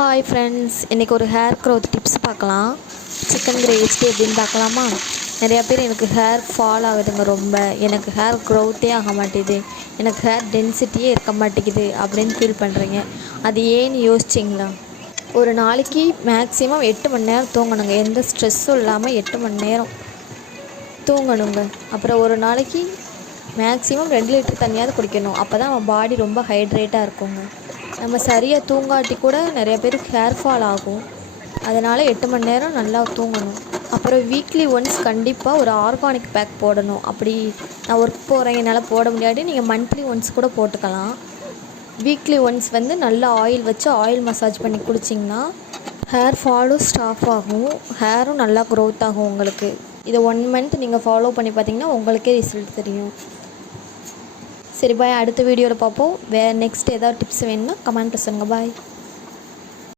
Hi friends, இன்றைக்கி ஒரு hair growth tips பார்க்கலாம். சிக்கன் கிரேவி எப்படின்னு பார்க்கலாமா? நிறையா பேர் எனக்கு ஹேர் ஃபால் ஆகுதுங்க, ரொம்ப எனக்கு ஹேர் க்ரோத்தே ஆக மாட்டேது, எனக்கு ஹேர் டென்சிட்டியே இருக்க மாட்டேங்குது அப்படின்னு ஃபீல் பண்ணுறீங்க. அது ஏன்னு யோசிச்சிங்களா? ஒரு நாளைக்கு மேக்ஸிமம் 8 மணி நேரம் தூங்கணுங்க. எந்த ஸ்ட்ரெஸ்ஸும் இல்லாமல் 8 மணி நேரம் தூங்கணுங்க. அப்புறம் ஒரு நாளைக்கு மேக்ஸிமம் 2 லிட்டர் தண்ணியாவது குடிக்கணும். அப்போ தான் நம்ம பாடி ரொம்ப ஹைட்ரேட்டாக இருக்குங்க. நம்ம சரியாக தூங்காட்டி கூட நிறைய பேருக்கு ஹேர் ஃபால் ஆகும். அதனால் 8 மணி நேரம் நல்லா தூங்கணும். அப்புறம் வீக்லி ஒன்ஸ் கண்டிப்பாக ஒரு ஆர்கானிக் பேக் போடணும். அப்படி நான் ஒர்க் போகிறேன், என்னால் போட முடியாது, நீங்கள் மந்த்லி ஒன்ஸ் கூட போட்டுக்கலாம். வீக்லி ஒன்ஸ் நல்லா ஆயில் வச்சு ஆயில் மசாஜ் பண்ணி குளிச்சிங்கன்னா ஹேர் ஃபாலும் ஸ்டாப் ஆகும், ஹேரும் நல்லா க்ரோத் ஆகும் உங்களுக்கு. இதை 1 மந்த் நீங்கள் ஃபாலோ பண்ணி பார்த்தீங்கன்னா உங்களுக்கே ரிசல்ட் தெரியும். சரி பாய், அடுத்த வீடியோவில் பார்ப்போம். நெக்ஸ்ட் ஏதாவது டிப்ஸ் வேணும்னா கமெண்ட்டில் சொல்லுங்கள். பாய்.